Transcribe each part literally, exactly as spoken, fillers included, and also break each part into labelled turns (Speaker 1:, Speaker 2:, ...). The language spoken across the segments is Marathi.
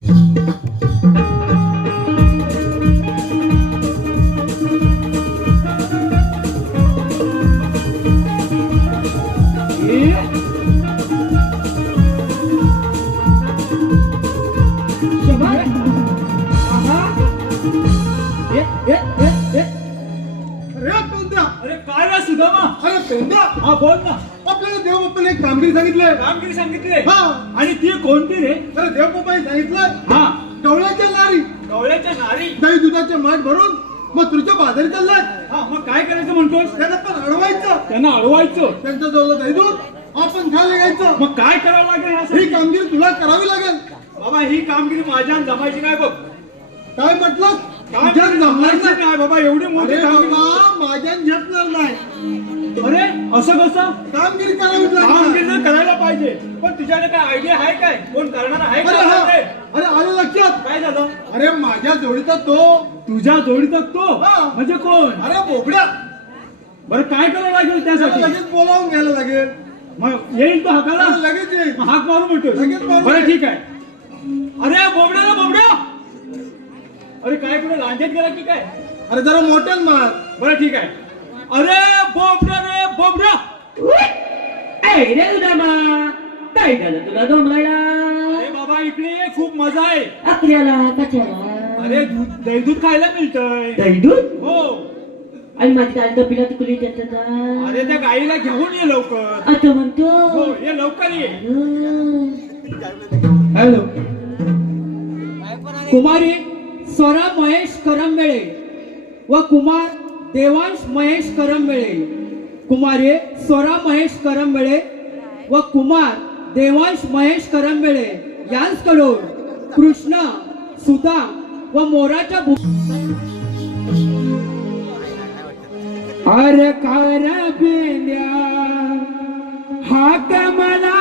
Speaker 1: हा बोल ना.
Speaker 2: आपल्याला देवबाप्पाने एक कामगिरी सांगितलंय.
Speaker 1: कामगिरी सांगितली
Speaker 2: हा.
Speaker 1: आणि ती कोणती रे?
Speaker 2: अरे देवबाप्पाने सांगितलं
Speaker 1: हा
Speaker 2: गवळ्याच्या नारी
Speaker 1: गवळ्याच्या नारी
Speaker 2: दही दुधाचे माठ भरून मग तुझ्या बाजारी चाललाय.
Speaker 1: हा मग काय करायचं म्हणतोस?
Speaker 2: त्यांना पण अडवायचं,
Speaker 1: त्यांना अडवायचं,
Speaker 2: त्यांच्या जवळ दही दूध आपण खायला घ्यायचं.
Speaker 1: मग काय करावं लागेल
Speaker 2: ही
Speaker 1: यासाठी?
Speaker 2: कामगिरी तुला करावी लागेल.
Speaker 1: बाबा ही कामगिरी माझ्या जमायची नाही बघ.
Speaker 2: काय म्हटलं?
Speaker 1: कामगिरी
Speaker 2: तुझ्यात जमणार
Speaker 1: जमायची नाही बाबा, एवढी मोठी
Speaker 2: अरे
Speaker 1: कामगिरी.
Speaker 2: बाबा माझ्या झेपणार नाही.
Speaker 1: अरे असं कसं?
Speaker 2: कामगिरी करावी
Speaker 1: कामगिरी
Speaker 2: लागणार.
Speaker 1: तर करायला पाहिजे, पण तुझ्याकडे काय आयडिया आहे काय? कोण करणार आहे
Speaker 2: अरे हा
Speaker 1: का?
Speaker 2: अरे आलं लक्षात.
Speaker 1: काय झालं?
Speaker 2: अरे माझ्या जोडीचा तो.
Speaker 1: तुझ्या जोडीचा तो
Speaker 2: हा.
Speaker 1: म्हणजे कोण?
Speaker 2: अरे बोबड्या.
Speaker 1: बरं काय करावं लागेल
Speaker 2: त्याला
Speaker 1: त्यासाठी?
Speaker 2: लगेच बोलावून घ्यायला लागेल.
Speaker 1: मग येईल तो हाकाला?
Speaker 2: त्याला लगेच येईल.
Speaker 1: हाक मारू म्हणतो.
Speaker 2: लगेच मारू.
Speaker 1: बरं ठीक आहे. अरे बोबड्याला बोबड्या. अरे काय पुढे लांजेत गेला की काय?
Speaker 2: अरे जरा मोठ्यान मार.
Speaker 1: बरं ठीक आहे. अरे बोबड्या रे बोबड्या.
Speaker 3: ए रे उदामा काय झालं तुला डोंगराला?
Speaker 1: अरे बाबा इकडे ये, खूप मजा आहे.
Speaker 3: अकऱ्याला कशाला?
Speaker 1: अरे दूध दही दूध खायला मिळतंय.
Speaker 3: दही दूध?
Speaker 1: हो.
Speaker 3: आणि माझी गाडी तर पिला तुकली त्याचं का?
Speaker 1: अरे त्या गाईला घेऊन ये लवकर.
Speaker 3: आता म्हणतो
Speaker 1: हो ये लवकर ये.
Speaker 4: हॅलो. कुमारी स्वरा महेश करंबेळे व कुमार देवांश महेश करंबेळे. कुमारी स्वरा महेश करंबेळे व कुमार देवांश महेश करंबेळे यांच्याकडून कृष्ण सुधा व मोराच्या भू अरे कार बेंद्या हाक मला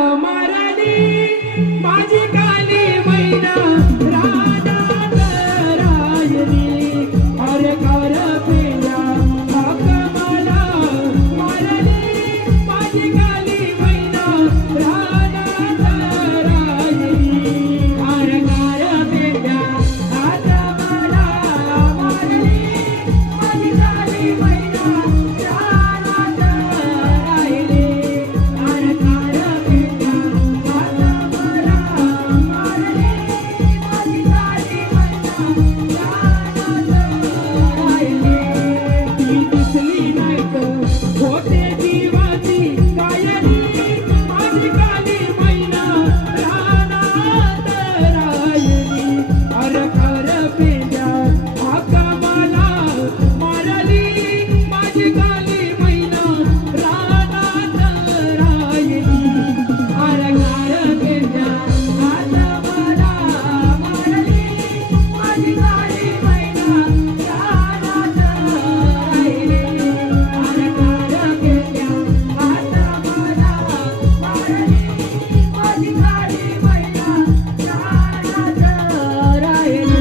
Speaker 4: मारली माझी काली मैना रानात राहिली. अरे कार बेंद्या हाक मला मारली माझी काली मैना रानात राहिली. अरे कार बेंद्या हाक मला मारली माझी काली मैना रानात राहिली. अरे कार बेंद्या हाक मला मारली माझी काली मैना रानात राहिली. ती दिसली नाही तर होते जीवाची कायरी माझी काली मैना रानात राहिली. अरे कार बेंद्या हाक मला मारली माझी काली मैना रानात राहिली. अरे कार बेंद्या हाक मला मारली माझी काली मैना रानात राहिली. अरे कार बेंद्या हाक मला मारली माझी काली मैना रानात राहिली.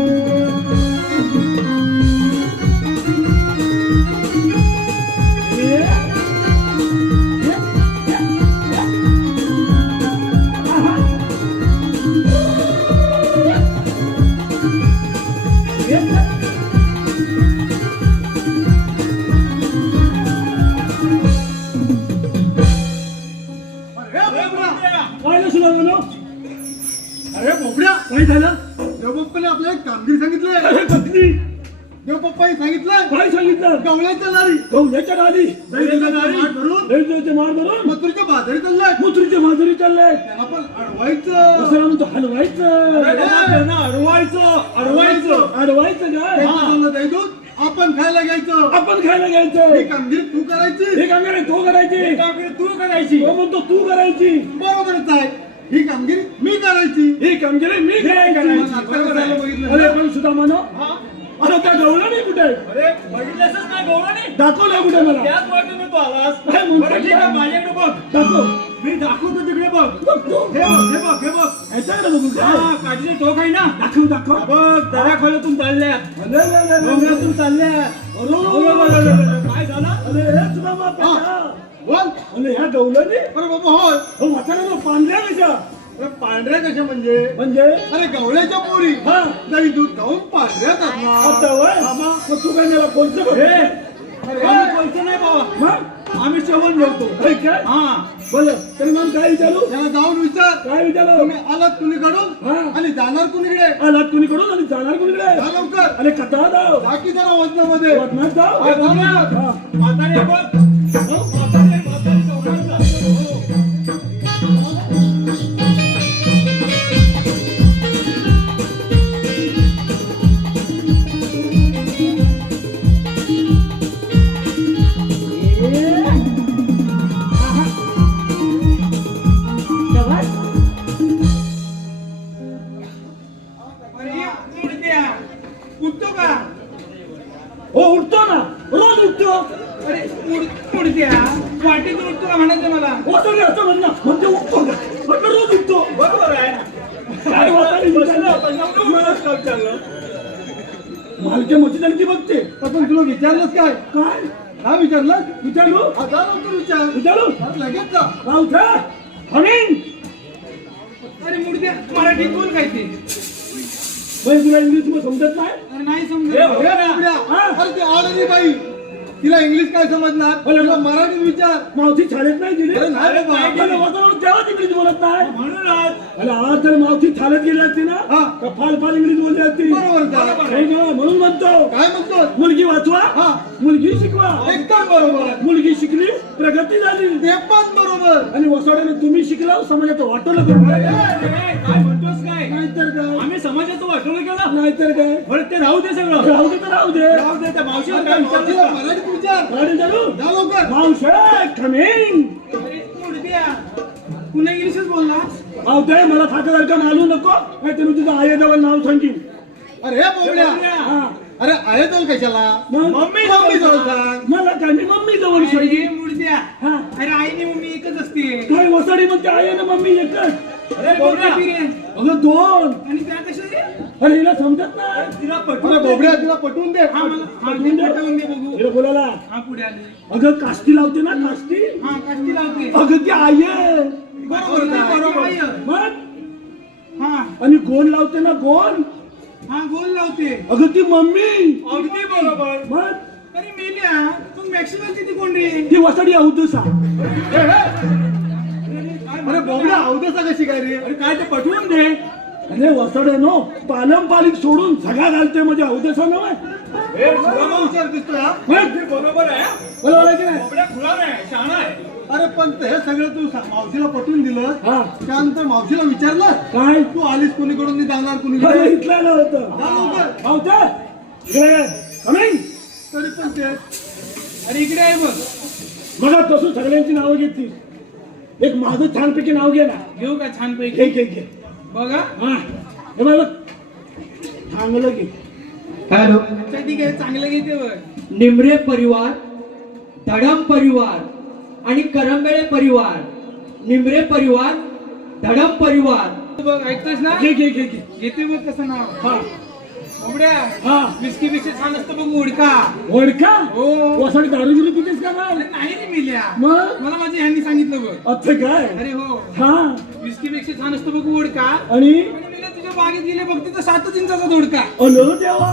Speaker 2: अरे बोबड्या.
Speaker 1: काय सुद्धा बोलो?
Speaker 2: अरे बोबड्या.
Speaker 1: काय झालं?
Speaker 2: देवबाप्पाने आपल्याला एक कामगिरी सांगितलंय.
Speaker 1: अरे कसली?
Speaker 2: देवबाप्पाने सांगितलंय
Speaker 1: काय सांगितलं?
Speaker 2: गवळ्याच्या नारी
Speaker 1: गवल्याच्या गाडी
Speaker 2: दही दुधाचे माठ भरून
Speaker 1: रेल्वेचे मार भरून
Speaker 2: मथुरेच्या बाजारी चाललाय.
Speaker 1: मुत्रीचे माजरी चालले.
Speaker 2: त्यांना पण अडवायचं.
Speaker 1: दुसरा म्हणतो हलवायचं. त्यांना अडवायचं अडवायचं अडवायचं काय?
Speaker 2: त्यांच्या जवळ दही दूध आपण खायला घ्यायचं.
Speaker 1: आपण खायला घ्यायचं.
Speaker 2: ही कामगिरी तू करायची.
Speaker 1: हे कामगिरी तो करायची. हे कामगिरी तू करायची. तो म्हणतो तू करायची.
Speaker 2: बरोबरच आहे. ही कामगिरी मी करायची.
Speaker 1: ही कामगिरी मी करायची.
Speaker 2: मग आता करायला बघितलं.
Speaker 1: अरे पण सुद्धा मानो अरे त्या गवळा नाही कुठे?
Speaker 5: अरे बघितलंच नाही गौराने
Speaker 1: दाखवलं कुठे मला?
Speaker 5: त्याच वाटेने तू आलास.
Speaker 1: काय म्हणतो?
Speaker 5: बरं, ठीक आहे, माझ्याकडे बघ.
Speaker 1: दाखव.
Speaker 5: मी दाखवतो तिकडे बघ.
Speaker 1: दाखव.
Speaker 5: हे बघ हे बघ हे बघ
Speaker 1: याच्याकडे बघू का?
Speaker 5: हा काठीचे टोक आहे ना.
Speaker 1: दाखव दाखव.
Speaker 5: बघ दऱ्याखोल्यातून चालल्यात,
Speaker 1: अरे, अरे, अरे, अरे.
Speaker 5: डोंगरातून चालल्यात.
Speaker 1: अरे, अरे, अरे, अरे, अरे.
Speaker 5: काय झालं?
Speaker 1: अरे हे सुद्धा बाप
Speaker 2: हा.
Speaker 1: आहे.
Speaker 2: बोल.
Speaker 1: अरे ह्या गवल्याने
Speaker 2: अरे बाबा होय.
Speaker 1: हो म्हातारा पांढऱ्या कशा
Speaker 2: अरे पांढऱ्या कशा म्हणजे
Speaker 5: म्हणजे
Speaker 2: अरे गवळ्याच्या पोरी
Speaker 5: हा
Speaker 2: दही दूध खाऊन पांढऱ्या
Speaker 5: आता
Speaker 2: करणार
Speaker 5: वय मग तू काय मला कोणतं बघ
Speaker 1: आम्ही कोणतं नाही बाबा
Speaker 5: मग
Speaker 1: आम्ही जेवण जेवतो
Speaker 5: होय काय
Speaker 1: हा
Speaker 5: बोल तरी मग काय विचारू
Speaker 2: त्याला जाऊन विचार
Speaker 5: काय विचारू
Speaker 2: तुम्ही आलात कुणीकडून
Speaker 5: हा.
Speaker 2: आणि जाणार कुणीकडे
Speaker 5: आलात कुणीकडून आणि जाणार कुणीकडे
Speaker 2: जा लवकर
Speaker 5: अरे कथा जाऊ
Speaker 2: बाकी जरा वजनामध्ये
Speaker 5: वतनात जाऊ
Speaker 2: हा, जाऊ ना.
Speaker 5: हा.
Speaker 1: म्हातारी आपण हो, म्हातारी म्हातारी चौघांचा. हो.
Speaker 4: उठतो का?
Speaker 5: हो उठतो ना रोज उठतो
Speaker 4: अरे उड- उडत्या वाटेतून उठतो का म्हणायचं मला?
Speaker 5: हो सगळे असं म्हणणं म्हणजे उठतो का म्हटलं रोज उठतो
Speaker 1: बरोबर आहे
Speaker 5: काय वाटायला विचारलं
Speaker 1: आपण नवरा काम चाललं.
Speaker 5: मालके मच्छी आणखी बघते
Speaker 2: आपण तुला विचारलंच काय
Speaker 5: काय
Speaker 2: हा विचारलं
Speaker 5: विचारू
Speaker 2: हा, जा लवकर विचार
Speaker 5: विचारू
Speaker 2: अरे लगेच जा
Speaker 5: राहू द्या हमीन
Speaker 4: अरे मुडद्या मराठीत बोल काय ते?
Speaker 5: म्हणजे तुला इंग्लिश मध्ये समजत नाही
Speaker 4: अरे नाही
Speaker 1: हे
Speaker 4: समजत.
Speaker 1: हो.
Speaker 2: अरे बापड्या.
Speaker 5: हा.
Speaker 2: अरे ती ऑलरेडी बाई तिला इंग्लिश काय समजणार
Speaker 5: अरे
Speaker 2: तिला मराठी विचार
Speaker 5: मावशी शाळेत नाही गेली
Speaker 2: अरे नाही बाबा.
Speaker 5: अरे वातावरण तेव्हाच इंग्लिश बोलत नाही
Speaker 1: म्हणूनच
Speaker 5: अरे आज जर मावशी शाळेत गेली असती ना
Speaker 2: हा.
Speaker 5: तर फाल फाल इंग्लिश बोलली असती
Speaker 2: बरोबर जा.
Speaker 5: नाही ना, म्हणून म्हणतो
Speaker 2: काय म्हणतो
Speaker 5: मुलगी वाचवा
Speaker 2: हा.
Speaker 5: मुलगी शिकवा
Speaker 2: एकदम बरोबर
Speaker 5: मुलगी शिकली प्रगती झाली
Speaker 2: ते पण बरोबर
Speaker 5: आणि वसाड्याने तुम्ही शिकला समाजाचं वाटवलं करून
Speaker 1: ए, ए, काय म्हणतोस काय
Speaker 5: नाहीतर काय
Speaker 1: आम्ही समाजाचं वाटवलं केलं
Speaker 5: नाहीतर काय
Speaker 1: बरं ते राहू दे सगळं
Speaker 5: राहू दे तर राहू दे
Speaker 1: राहू दे त्या मावशीला
Speaker 2: अरे
Speaker 1: काय
Speaker 2: मावशीला
Speaker 1: विचारलं
Speaker 2: मराठीत विचार
Speaker 5: गाडी चालू
Speaker 2: जा लवकर
Speaker 5: मावशे खमीन
Speaker 4: अरे मुडद्या पुन्हा इंग्लिशच बोलला.
Speaker 5: मावते मला खातं का मालू नको नाही तर मी तुझं आईजवळ नाव सांगीन
Speaker 2: अरे हे बोबड्या
Speaker 5: हा
Speaker 2: अरे आहे तर कशाला
Speaker 5: मग
Speaker 1: मम्मी
Speaker 2: मम्मी जवळ सांग
Speaker 5: मला काय मी मम्मी जवळ
Speaker 4: अरे
Speaker 5: सांगीन
Speaker 4: मुडद्या
Speaker 5: हा
Speaker 4: अरे आई आणि मम्मी एकच असते.
Speaker 5: काय वसाडी म्हणते आई आणि मम्मी एकच
Speaker 1: अरे
Speaker 4: कोण
Speaker 1: बोबड्या,
Speaker 4: रे?
Speaker 5: अगं दोन
Speaker 4: आणि त्या कशा रे?
Speaker 5: अरे हिला समजत नाही
Speaker 1: तिला
Speaker 2: अरे
Speaker 1: पटवून दे.
Speaker 2: बोबड्या तिला पटवून दे
Speaker 4: हा मला हा
Speaker 5: पटवून दे.
Speaker 4: पटवून दे बघू.
Speaker 5: हिला बोलायला
Speaker 4: हा पुढे आले.
Speaker 5: अगं काष्टी लावते ना काष्टी
Speaker 4: हा काष्टी लावते.
Speaker 5: अगं ती आई आहे
Speaker 4: बरोबर आहे, बरोबर आहे.
Speaker 5: मग
Speaker 4: हा
Speaker 5: आणि गोल लावते ना गोल
Speaker 4: हा गोल लावते.
Speaker 5: अगं ती मम्मी
Speaker 1: अगदी बरोबर
Speaker 5: मग
Speaker 4: अरे मेल्या मग मॅक्सिमम किती कोण रे?
Speaker 5: ती वसाडी अवतसा
Speaker 2: अरे बोबड्या अवदसा कशी काय रे
Speaker 1: अरे काय ते पटवून दे
Speaker 5: अरे वसाडे नो पालम पालिक सोडून झगा घालते म्हणजे अवतसा नव्हे
Speaker 1: हे
Speaker 2: तुला
Speaker 1: खुला
Speaker 2: विचार दिसतोय हा
Speaker 5: मग
Speaker 1: बरोबर आहे
Speaker 5: बरोबर आहे की नाही
Speaker 1: बोबड्या खुला नाही शहाणा आहे
Speaker 2: अरे पण ते हे सगळं तू सा- मावशीला पटवून दिलं
Speaker 5: हा
Speaker 2: त्यानंतर मावशीला विचारलं
Speaker 5: काय
Speaker 2: तू आलीस कुणीकडून मी जाणार
Speaker 5: मला
Speaker 2: कुणीकडे
Speaker 5: इथलं होतं
Speaker 2: जा लवकर
Speaker 5: अवता कमिंग
Speaker 2: तरी पण ते
Speaker 4: अरे इकडे आहे बघ.
Speaker 5: बघा तसं सगळ्यांची नावं घेतली एक माझं छानपैकी नाव घे ना
Speaker 4: घेऊ का छान पैकी?
Speaker 5: घे घे घे
Speaker 4: बघा.
Speaker 5: हा हे बघ चांगलं घे
Speaker 3: हॅलो
Speaker 4: अच्छा ठीक आहे चांगलं घेते बघ.
Speaker 3: निमरे परिवार धडम परिवार आणि करंबेळे परिवार निमरे परिवार धडम परिवार
Speaker 4: बघ ऐकतोस ना?
Speaker 5: घे घे घे घे
Speaker 4: घेते बघ कसं नाव.
Speaker 5: हा
Speaker 4: उघड्या
Speaker 5: हा
Speaker 4: विस्की पेक्षा छान असतं बघ उडका.
Speaker 5: ओळखा
Speaker 4: हो.
Speaker 5: वसाडी दारू गिरी पितेस का
Speaker 4: अरे
Speaker 5: नाही
Speaker 4: नाही रे मिल्या.
Speaker 5: मग
Speaker 4: मला माझ्या ह्यांनी सांगितलं बघ.
Speaker 5: अच्छा काय
Speaker 4: अरे हो
Speaker 5: हा
Speaker 4: विस्की पेक्षा छान असतं बघ उडका.
Speaker 5: आणि
Speaker 4: आणि मिल्या तुझ्या बागेत गेले बघ तिथं सातच इंचाचा दोडका.
Speaker 5: अलो देवा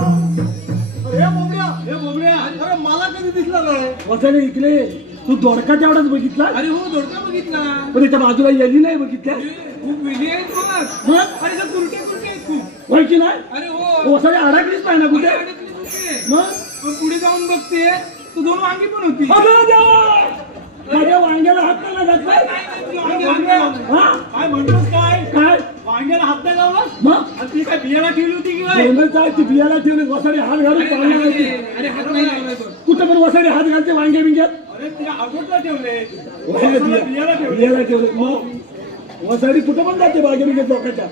Speaker 2: अरे बोबड्या हे बोबड्या अरे मला कधी दिसला नाही
Speaker 5: वसाडे इकडे तू दोडका तेवढाच बघितला
Speaker 4: अरे हो दोडका बघितला.
Speaker 5: पण त्याच्या बाजूला येली नाही बघितल्या
Speaker 4: अरे, खूप वेली आहेत बघ.
Speaker 5: मग
Speaker 4: अरे सर कुरटे कुरटे आहेत खूप.
Speaker 5: ओळखी नाही
Speaker 4: अरे हो
Speaker 5: वसाडी अडकलीच नाही ना
Speaker 4: अरे,
Speaker 5: कुठे
Speaker 4: अडकले कुठे?
Speaker 5: मग
Speaker 4: मग पुढे जाऊन बघते तर दोन वांगी पण होती.
Speaker 5: अगं देवा माझ्या वांग्याला हात नाही घातलाय
Speaker 4: नाही, नाही, तुझी वांगी लागली.
Speaker 5: हा
Speaker 1: काय म्हणतोस काय
Speaker 5: काय
Speaker 1: वांग्याला हात नाही लावला
Speaker 5: मग
Speaker 1: आणि ती काय बियाला ठेवली होती की काय
Speaker 5: जेवण काय ती बियाला ठेवली वसाडी हात घालून
Speaker 4: अरे,
Speaker 5: पाहुण्या
Speaker 4: अरे,
Speaker 5: घालते
Speaker 4: अरे हात नाही लावलाय बघ.
Speaker 5: कुठं पण वसाडी हात घालते वांगे बिंग्यात
Speaker 1: अरे तिला अगोदर ठेवले
Speaker 5: वसाडी
Speaker 1: बियाला बियाला ठेवले
Speaker 5: बियाला ठेवले मग वसाडी कुठं पण जाते वांगे बिंग्यात लोकांच्या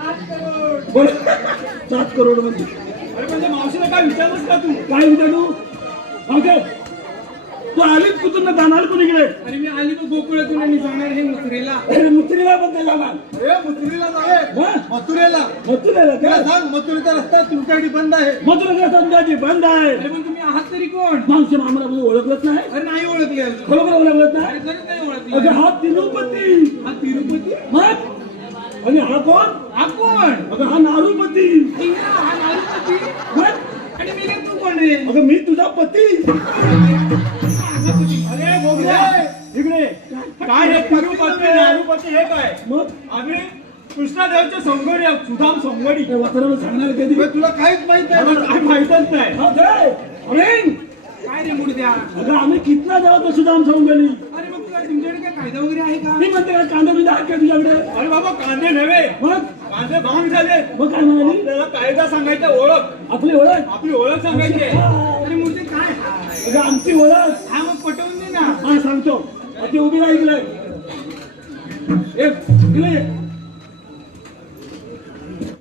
Speaker 5: बोल सात करोड मध्ये
Speaker 1: अरे म्हणजे मावशीला काय विचारलंस का तू
Speaker 5: काय विचारू ओके तू आलीच कुठून ना जाणार कुणीकडे
Speaker 4: अरे मी आली बघ गोकुळातून आणि जाणार हे मुसरेला.
Speaker 5: अरे मुत्रीला बद्दल जाणार
Speaker 2: अरे मथुरेला नव्हे
Speaker 5: हा?
Speaker 2: मथुरेला
Speaker 5: मथुरेला
Speaker 2: तिला
Speaker 5: काय
Speaker 2: सांग मथुरेचा रस्ता तुमच्याकडे बंद आहे
Speaker 5: मथुरेच्या संध्याची बंद आहे
Speaker 4: अरे पण तुम्ही आहात तरी कोण?
Speaker 5: मागच्या मामला ओळखलंच नाही
Speaker 4: अरे नाही ओळखले अजून.
Speaker 5: खरोखर ओळखलंच
Speaker 4: अरे
Speaker 5: नाही
Speaker 4: खरंच नाही
Speaker 5: अगं
Speaker 4: ओळखले.
Speaker 5: हा तिरुपती
Speaker 4: हा तिरुपती.
Speaker 5: मग आणि हा कोण?
Speaker 4: हा कोण?
Speaker 5: अगं हा नारूपती.
Speaker 4: इंग्रा, हा नारूपती.
Speaker 5: मग?
Speaker 4: आणि मी काय तू कोण रे?
Speaker 5: अगं मी तुझा पती.
Speaker 1: अरे बोबड्या इकडे काय हे तिरुपती नारूपती हे काय?
Speaker 5: मग
Speaker 1: आम्ही कृष्णादेवचे संगडी आहोत, सुदाम संगडी.
Speaker 5: त्या वासराला सांगणार कधी?
Speaker 2: बे, तुला काहीच माहित नाही
Speaker 1: मला काय माहितच नाही.
Speaker 5: हा, काय? अरे
Speaker 4: काय रे मुडद्या?
Speaker 5: अगं आम्ही कितना जाऊ तो सुद्धा आमच्या उंगली.
Speaker 4: अरे मग तुला तुमच्याकडे काय कायदा वगैरे आहे का?
Speaker 5: मी म्हणते का कांदा बिंदा आहे का तुझ्याकडे?
Speaker 1: अरे बाबा कांदे नव्हे,
Speaker 5: मग
Speaker 1: कांदे भांग झाले.
Speaker 5: मग काय म्हणाली?
Speaker 1: आपल्याला कायदा सांगायचा, ओळख
Speaker 5: आपली ओळख.
Speaker 1: आपली ओळख सांगायची आहे.
Speaker 5: हा.
Speaker 4: अरे मुडदे काय हाय?
Speaker 5: अगं आमची ओळख.
Speaker 4: हा मग पटवून दे ना.
Speaker 5: हा सांगतो. ती उभी राहिली. ए इकडे ये.